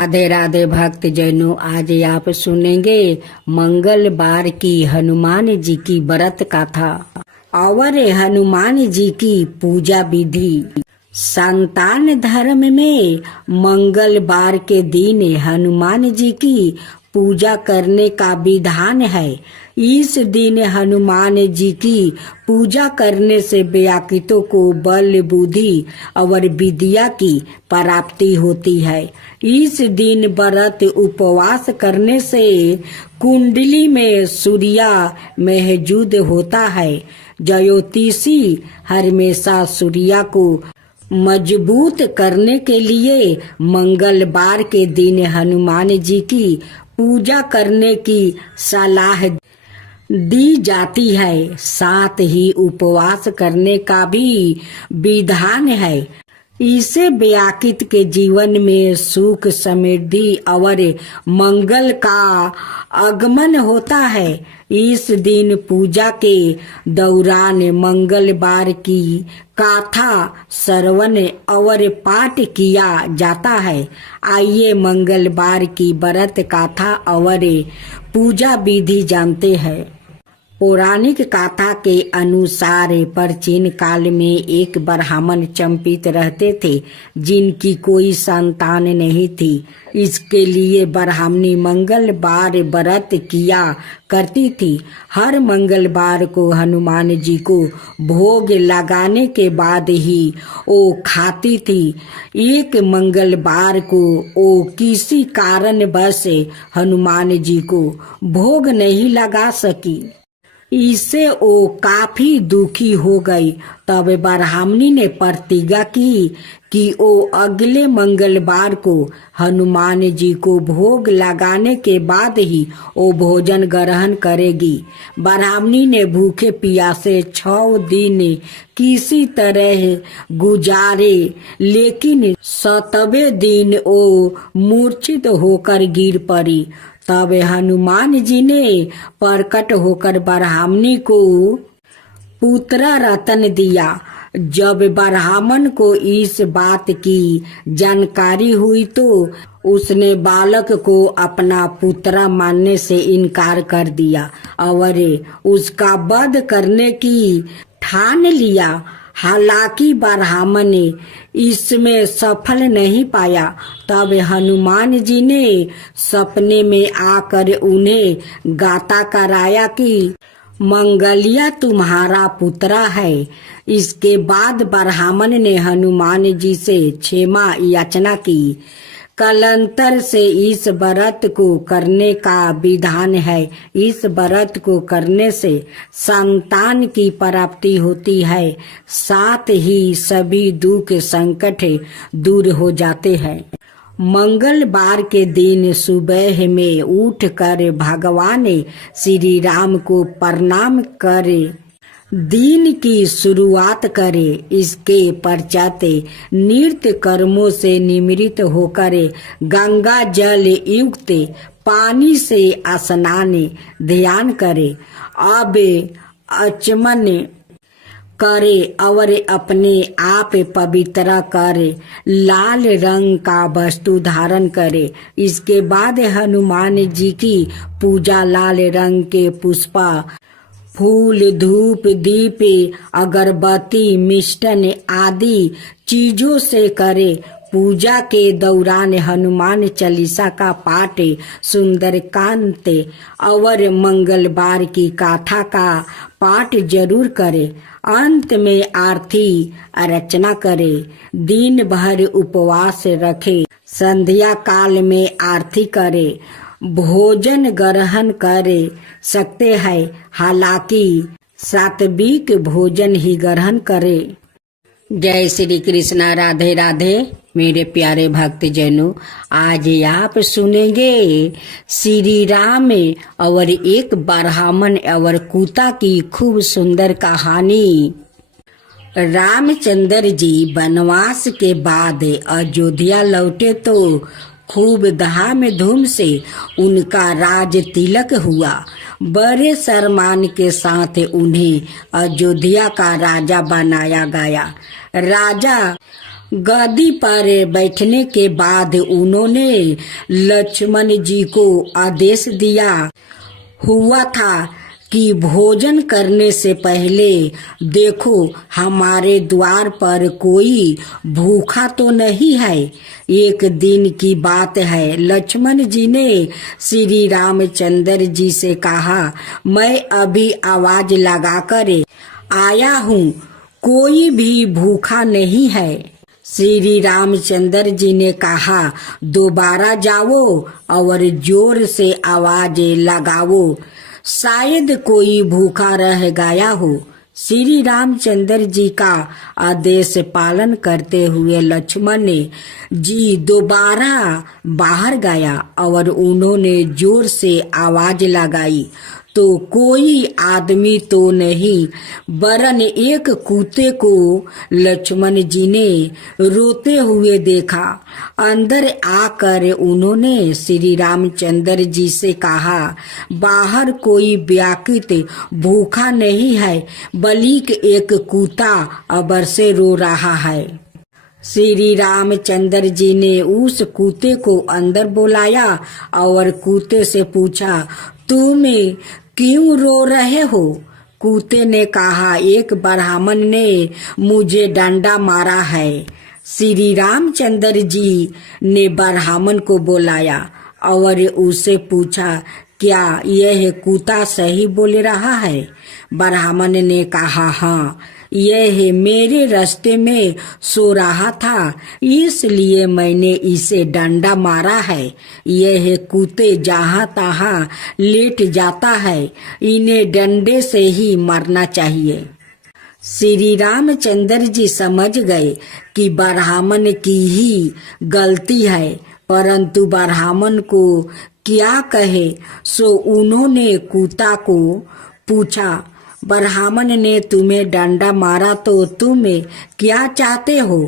राधे राधे भक्त जनों, आज आप सुनेंगे मंगलवार की हनुमान जी की व्रत कथा और हनुमान जी की पूजा विधि। संतान धर्म में मंगलवार के दिन हनुमान जी की पूजा करने का विधान है। इस दिन हनुमान जी की पूजा करने से व्याकृतों को बल बुद्धि और विद्या की प्राप्ति होती है। इस दिन व्रत उपवास करने से कुंडली में सूर्य मौजूद होता है। ज्योतिषी हमेशा सूर्य को मजबूत करने के लिए मंगलवार के दिन हनुमान जी की पूजा करने की सलाह दी जाती है। साथ ही उपवास करने का भी विधान है। इससे व्याकृत के जीवन में सुख समृद्धि और मंगल का आगमन होता है। इस दिन पूजा के दौरान मंगलवार की कथा श्रवण और पाठ किया जाता है। आइए मंगलवार की व्रत कथा और पूजा विधि जानते हैं। पौराणिक कथा के अनुसार प्राचीन काल में एक ब्राह्मण चंपित रहते थे, जिनकी कोई संतान नहीं थी। इसके लिए ब्राह्मणी मंगलवार व्रत किया करती थी। हर मंगलवार को हनुमान जी को भोग लगाने के बाद ही वो खाती थी। एक मंगलवार को वो किसी कारणवश हनुमान जी को भोग नहीं लगा सकी। इससे वो काफी दुखी हो गई। तब ब्राह्मणी ने प्रतिज्ञा की कि वो अगले मंगलवार को हनुमान जी को भोग लगाने के बाद ही वो भोजन ग्रहण करेगी। ब्राह्मणी ने भूखे प्यासे 6 दिन किसी तरह गुजारे, लेकिन 7वें दिन वो मूर्छित होकर गिर पड़ी। तब हनुमान जी ने प्रकट होकर ब्राह्मणी को पुत्र रत्न दिया। जब ब्राह्मण को इस बात की जानकारी हुई तो उसने बालक को अपना पुत्र मानने से इनकार कर दिया और उसका वध करने की ठान लिया। हालांकि ब्राह्मण इसमें सफल नहीं पाया। तब हनुमान जी ने सपने में आकर उन्हें गाता कराया कि मंगलिया तुम्हारा पुत्र है। इसके बाद ब्राह्मण ने हनुमान जी से क्षमा याचना की। कालांतर से इस व्रत को करने का विधान है। इस व्रत को करने से संतान की प्राप्ति होती है। साथ ही सभी दुख संकट दूर हो जाते हैं। मंगलवार के दिन सुबह में उठकर भगवान श्री राम को प्रणाम करे दिन की शुरुआत करे। इसके पश्चात नृत्य कर्मों से निवृत्त होकर गंगा जल युक्त पानी से स्नान ध्यान करे। अब आचमन करे और अपने आप पवित्र करे। लाल रंग का वस्तु धारण करे। इसके बाद हनुमान जी की पूजा लाल रंग के पुष्प, फूल, धूप, दीप, अगरबत्ती, मिष्टन आदि चीजों से करे। पूजा के दौरान हनुमान चालीसा का पाठ, सुंदरकांड और मंगलवार की कथा का पाठ जरूर करे। अंत में आरती अर्चना करे। दिन भर उपवास रखे। संध्या काल में आरती करे। भोजन ग्रहण कर सकते हैं, हालांकि सात्विक भोजन ही ग्रहण करे। जय श्री कृष्णा। राधे राधे मेरे प्यारे भक्त जनों, आज आप सुनेंगे श्री राम और एक ब्राह्मण और कुत्ता की खूब सुंदर कहानी। रामचंद्र जी वनवास के बाद अयोध्या लौटे तो खूब धाम धूम से उनका राज तिलक हुआ। बड़े सम्मान के साथ उन्हें अयोध्या का राजा बनाया गया। राजा गद्दी पर बैठने के बाद उन्होंने लक्ष्मण जी को आदेश दिया हुआ था कि भोजन करने से पहले देखो हमारे द्वार पर कोई भूखा तो नहीं है। एक दिन की बात है, लक्ष्मण जी ने श्री रामचंद्र जी से कहा, मैं अभी आवाज लगाकर आया हूँ, कोई भी भूखा नहीं है। श्री रामचंद्र जी ने कहा, दोबारा जाओ और जोर से आवाज लगाओ, शायद कोई भूखा रह गया हो। श्री रामचंद्र जी का आदेश पालन करते हुए लक्ष्मण जी दोबारा बाहर गया और उन्होंने जोर से आवाज लगाई तो कोई आदमी तो नहीं वरन एक कुत्ते को लक्ष्मण जी ने रोते हुए देखा। अंदर आकर उन्होंने श्री रामचंद्र जी से कहा, बाहर कोई व्याकुत भूखा नहीं है, बल्कि एक कुत्ता अबर से रो रहा है। श्री रामचंद्र जी ने उस कुत्ते को अंदर बुलाया और कुत्ते से पूछा, तुम क्यों रो रहे हो? कुत्ते ने कहा, एक ब्राह्मण ने मुझे डंडा मारा है। श्री रामचंद्र जी ने ब्राह्मण को बुलाया और उससे पूछा, क्या यह कुत्ता सही बोल रहा है? ब्राह्मण ने कहा, हाँ, यह मेरे रास्ते में सो रहा था, इसलिए मैंने इसे डंडा मारा है। यह कुत्ते जहाँ तहाँ लेट जाता है, इन्हें डंडे से ही मारना चाहिए। श्री रामचंद्र जी समझ गए कि ब्राह्मण की ही गलती है, परंतु ब्राह्मण को क्या कहे, सो उन्होंने कुत्ता को पूछा, ब्राह्मण ने तुम्हें डंडा मारा तो तुम क्या चाहते हो?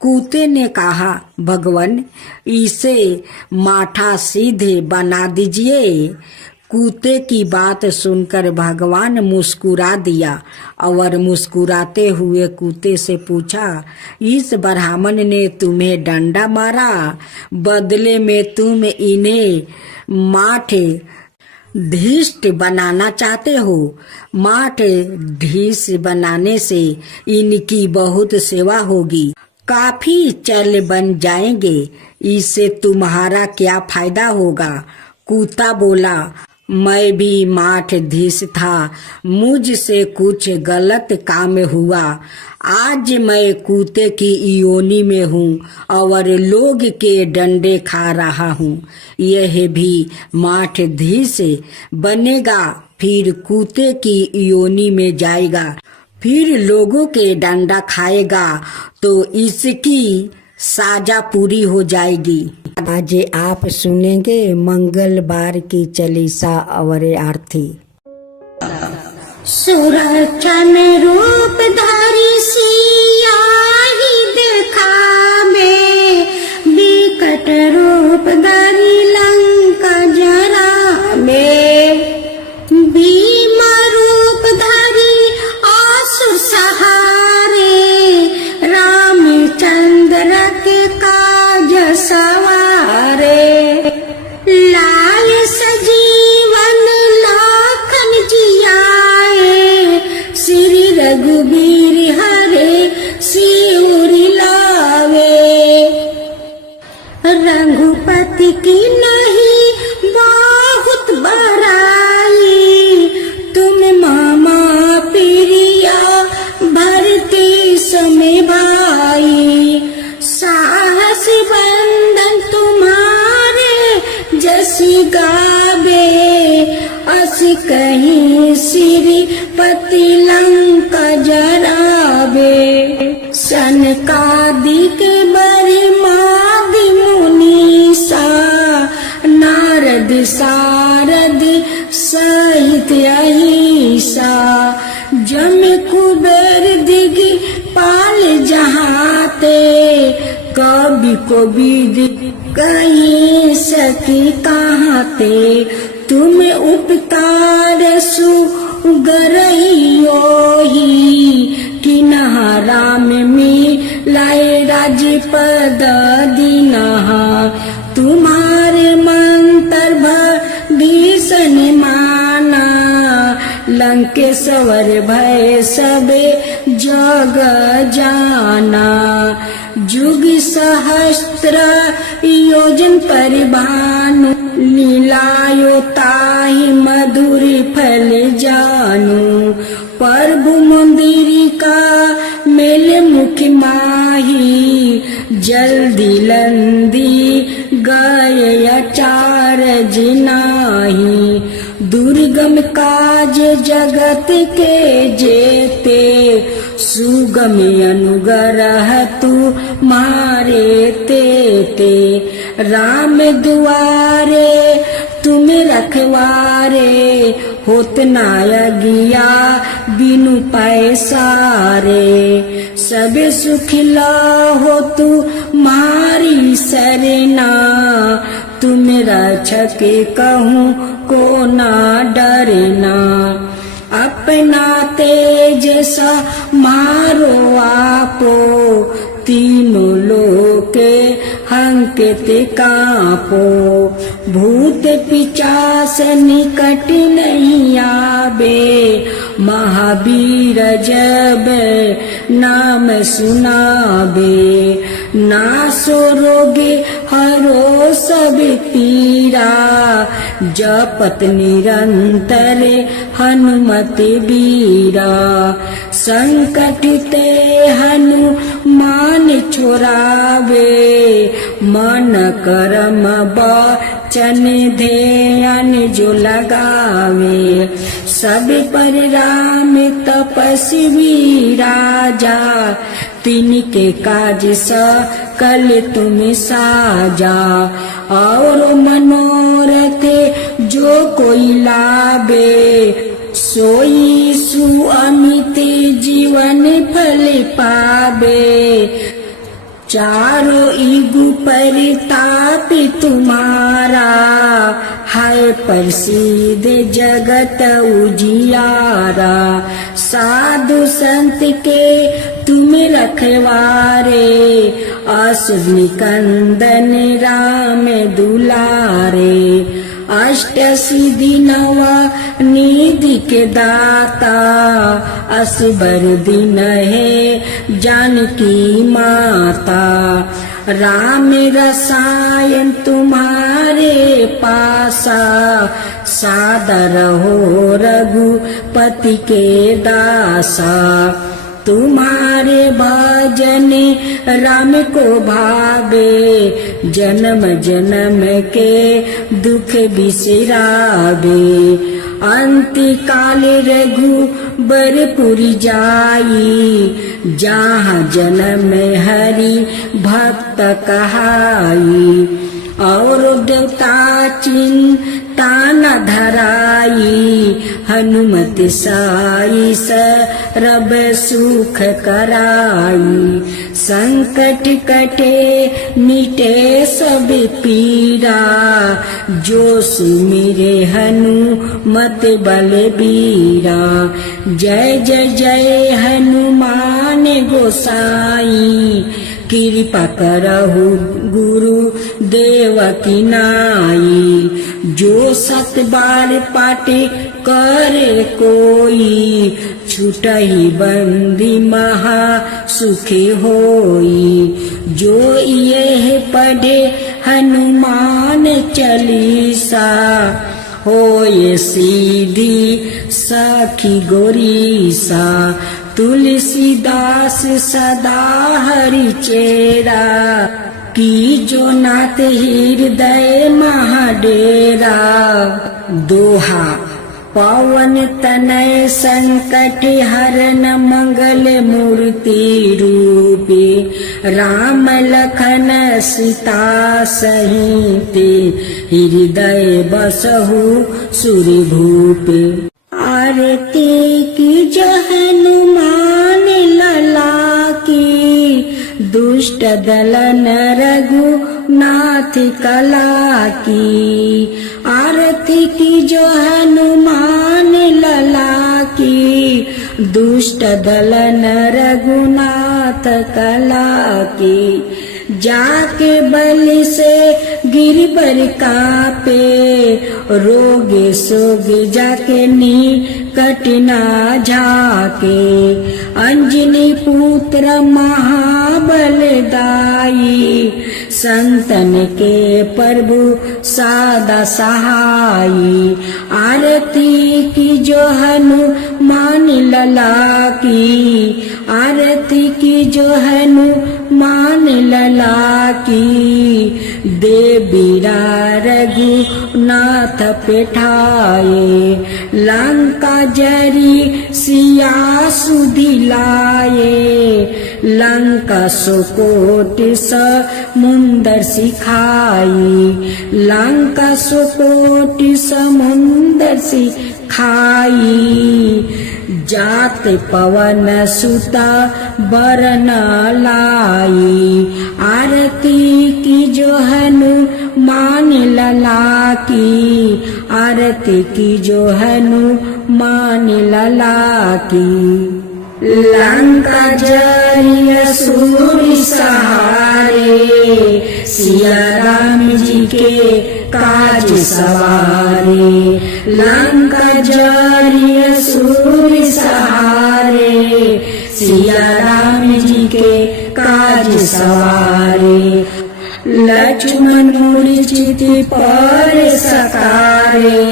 कुत्ते ने कहा, भगवान इसे माथा सीधे बना दीजिए। कुत्ते की बात सुनकर भगवान मुस्कुरा दिया और मुस्कुराते हुए कुत्ते से पूछा, इस ब्राह्मण ने तुम्हें डंडा मारा, बदले में तुम इन्हें माठ धीष्ट बनाना चाहते हो। माठ धीस बनाने से इनकी बहुत सेवा होगी, काफी चल बन जाएंगे, इससे तुम्हारा क्या फायदा होगा? कुत्ता बोला, मैं भी माठ धीस था, मुझसे कुछ गलत काम हुआ, आज मैं कुत्ते की योनि में हूँ और लोग के डंडे खा रहा हूँ। यह भी माठ धीस बनेगा, फिर कुत्ते की योनि में जाएगा, फिर लोगों के डंडा खाएगा, तो इसकी साजा पूरी हो जाएगी। आज आप सुनेंगे मंगलवार की चालीसा और आरती। सुरक्षा में रूप धारी सिया ही देखा में, विकट रूप धारी लंका जरा में, भीम रूप धारी आसुर सहारे, रामचंद्र के काज सवारे, लाय सजीवन लाखन जियाए, श्री रघुबीर हरे सिउरि लावे, रघुपति की नहीं बहुत बड़ाई, तुम मामा प्रिया भरते समय भाई, साहस बंदन तुम्हारे जसी गावे, अस कहीं श्रीपति लंका जरावे, सनकादिक बरिमादि मुनीसा, नारद सारद सहित अहिसा, जम कुबेर दिग पाल जहाते, कवि को विद कहीं सकी कहाते, तुम उपकार सुगरहियो ही, कि नहरा में मिलाए राज पद दीनः तुम्हारे मंत्र भीषण माना लंकेश्वर भय सबे जग जाना जुग सहस्त्र योजन परिभानु लीलायो ताहि मधुर फल जानू प्रभु मंदिर का मेले मुख माही जल्दी लंदी गए अचार जिनाही दुर्गम काज जगत के जेते सुगम अनुग्रह तू मारे ते राम दुआरे तुम रखवारे होत नाया गिया बिनु पैसारे सब सुख हो तू मारी सरना तुम रक्षक कहूँ को ना डरना अपना तेज सा मारो आपो तीनों लोके हंकित कापो भूत पिचास निकट नहीं आबे महावीर जब नाम सुनाबे नासो रोगे हरो सब पीरा जपत निरंतर हनुमत बीरा संकट ते हनुमान छोरावे मन करम बचन ध्यान जो लगावे सब पर राम तपस्वी राजा तिनके काज सकल तुम साजा और मनोरथ जो कोई लावे सोई सुअमित जीवन फल पावे चारों इगु परिताप तुम्हारा है प्रसिद्ध जगत उजियारा साधु संत के तुम रखवारे असुर कंदन राम दुलारे अष्ट सिद्धि नवा निधि के दाता असबर दिन है जानकी माता राम रसायन तुम्हारे पासा सादर हो रघुपति के दासा तुम्हारे भजन राम को भावे जन्म जन्म के दुख बिसरावे अंति काल रघुबरपुरी जाई जहाँ जन्म हरि भक्त कहाई और देवता चिंता न धराई हनुमत साई सरब सुख कराई संकट कटे मिटे सब पीरा जो सुमिरे हनुमत बलबीरा जय जय जय हनुमान गोसाई कृपा करहु गुरु देव की नाई जो सत बार पाटे करे कोई छुटही बंदी महा सुखी होई जो ये पढ़े हनुमान चालीसा होए सीधी सखी गोरीसा तुलसीदास सदा हरि चेरा की जो नाथ हृदय महाडेरा दोहा पवन तनय संकट हरन मंगल मूर्ति रूपे राम लखन सीता सहिते हृदय बसहु सूर्य भूपे आरती की जो हनुमान लला की दुष्ट दलन रघुनाथ कला की आरती की जो हनुमान लला की दुष्ट दलन रघुनाथ नाथ कला की जाके बल से गिरबर कापे रोगे सोगे जाके निकट ना जाके अंजनी पुत्र महाबलदाई संतन के प्रभु सादा सहाई आरती की जो हनुमान लला की आरती की जो हनुमान लला की देवीरा रघुनाथ पेठाए लंका जरी सिया सुधिलाए लंका सुकोट समुंदर सिखाई लंका सुकोट समुंदर सिखाई जात पवन सुता बरन लाई आरती की जो हनुमान लला की आरती की जो हनुमान लला की लंका जरिय सूर्य सहारे सिया राम जी के काज सवारे लंका जरिय सूर्य सहारे सिया राम जी के काज सवारे लक्ष्मण मूर्छित पर सकारे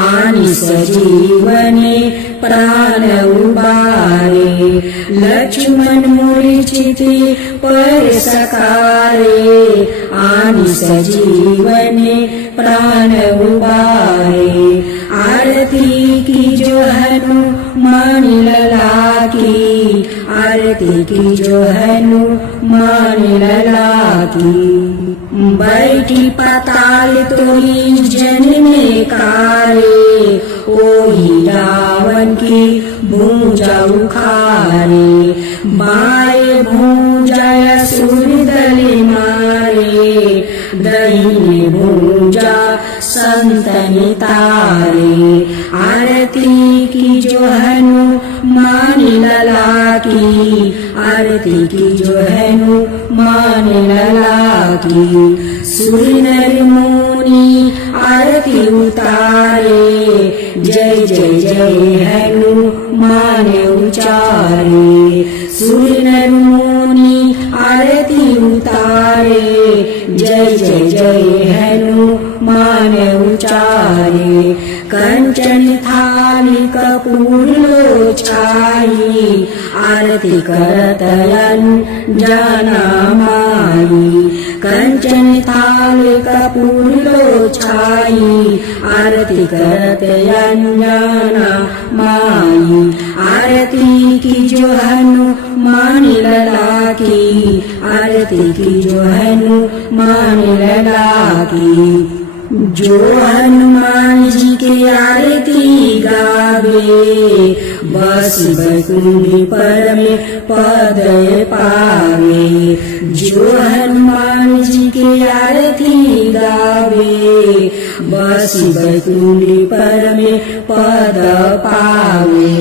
आनि सजीवने प्राण उबारे लक्ष्मण मूर्छित पर सकारे आनि सजीवने प्राण उबारे आरती की जो हनुमान लला की आरती की जो हनुमान लला की बैठी पाताल तोरी जनने कारे ओही रावण की भूजा उखारे बाए भूजा असुर दल मारे दहीने भूजा संतन तारे आरती की जो हनुमान लला की आरती की जो हनुमान लला की सुर नर मुनि आरती उतारे जय जय जय हनुमान उचारे सुर नर मुनि आरती उतारे जय जय जय हनुमान उचारे कंचन थाली कपूर लो छाई आरती करत जाना माई कंचन थाली कपूर लो छाई आरती करत जाना माई आरती की जो हनुमान लला की आरती की जो हनुमान लला की जो हनुमान जी के आरती गावे बस बैकुंठी पर में पद पावे जो हनुमान जी के आरती गावे बस बैकुंठी पर में पद पावे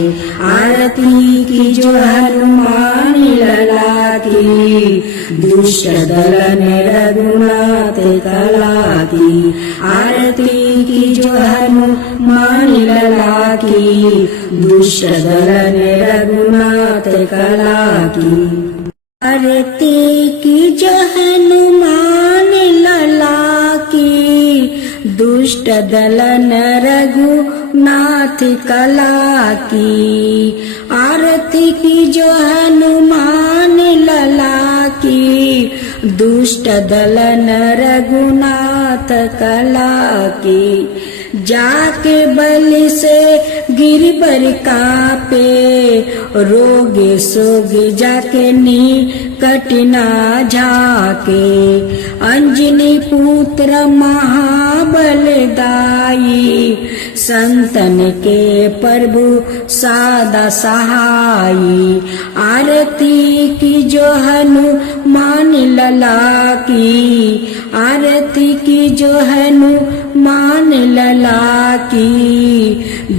आरती की जो हनुमान लला की दुष्ट दलन रघुनाथ कला की आरती की जो हनुमान लला की दुष्ट दलन रघुनाथ कला की आरती की जो हनुमान लला की दुष्ट दलन रघुनाथ कला की आरती की जो हनुमान लला की दुष्ट दलन रघुनाथ कला की जाके बल से गिरबर कापे रोगे सोगे जाके निकट ना जाके अंजनी पुत्र महाबलदाई संतन के प्रभु सादा सहाई आरती की जो हनुमान लला की आरती की जो हनुमान लला की,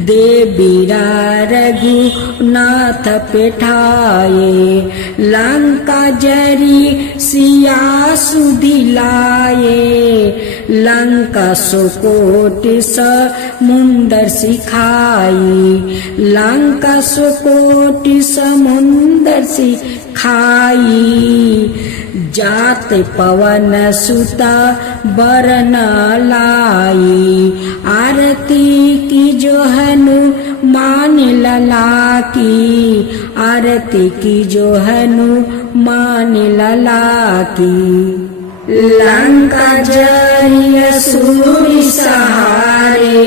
देवीरा रघुनाथ पेठाए, लंका जरी सिया सुधिलाए, लंका सुकोट समुंदर सिखाई, लंका सुकोट समुंदर सिखाई, जात पवन सुता बरन लाई, आरती की जो हनुमान लला की, आरती की जो हनुमान लला की। लंका जरी असुर सहारे,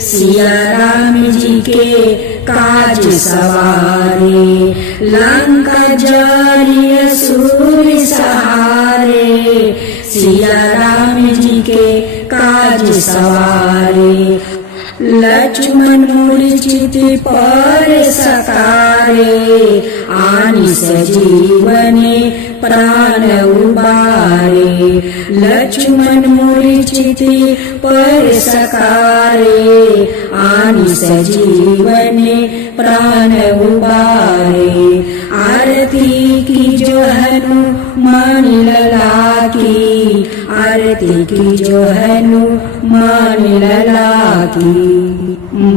सिया राम जी के काज सवारे, लंका जरी असुर सहारे, सिया राम जी के काज सवारे, लक्ष्मण मूर्छित पर सकारे, आनि सजीवने प्राण उबारे, लक्ष्मण मूर्छित पर सकारे, आनि सजीवने प्राण उबारे, आरती की जो हनुमान लला की, आरती की जो हनुमान लला की।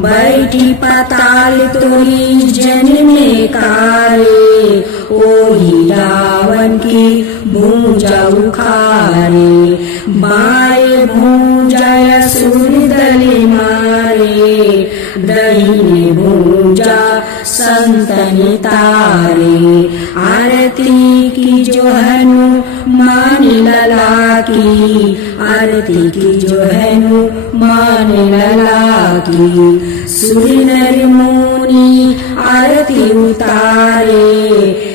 बैठी पाताल तोरी जन्मे कारे, ओही रावण की भूजा उखारे, बाएं भूजा असुर दल मारे, दाहिने भूजा संतन तारे, आरती की जो हनुमान लला की, आरती की जो हनुमान लला की। सुर नर मुनि आरती उतारे,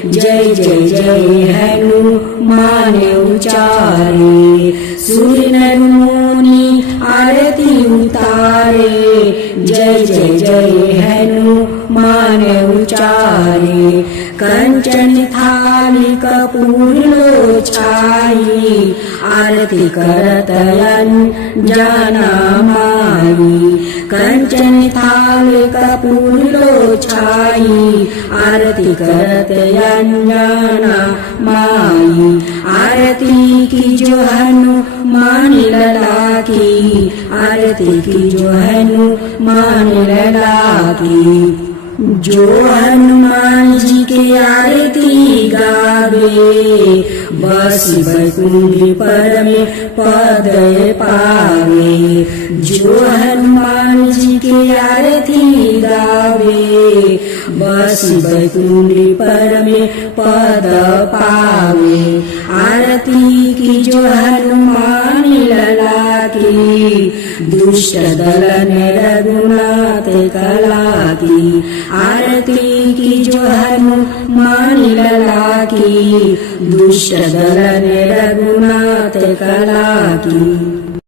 जय जय जय हनुमान उचारे, सुर नर मुनि आरती उतारे, जय जय जय हनुमान उचारे, कंचन थाली कपूर लो छाई, आरती करत जाना माई, कंचन थाली कपूर लो छाई, आरती करत जाना माई, आरती की जो हनुमान लला की, आरती की जो हनुमान लला की। जो हनुमान जी के आरती गावे, बस बैकुंठ पर में पद पावे, जो हनुमान जी के आरती गावे, बस बैकुंठ पर में पद पावे, आरती की जो हनुमान लला की, दुष्ट दलन रघुनाथ कला की, आरती की जो हनुमान लला की, दुष्ट दलन रघुनाथ कला की।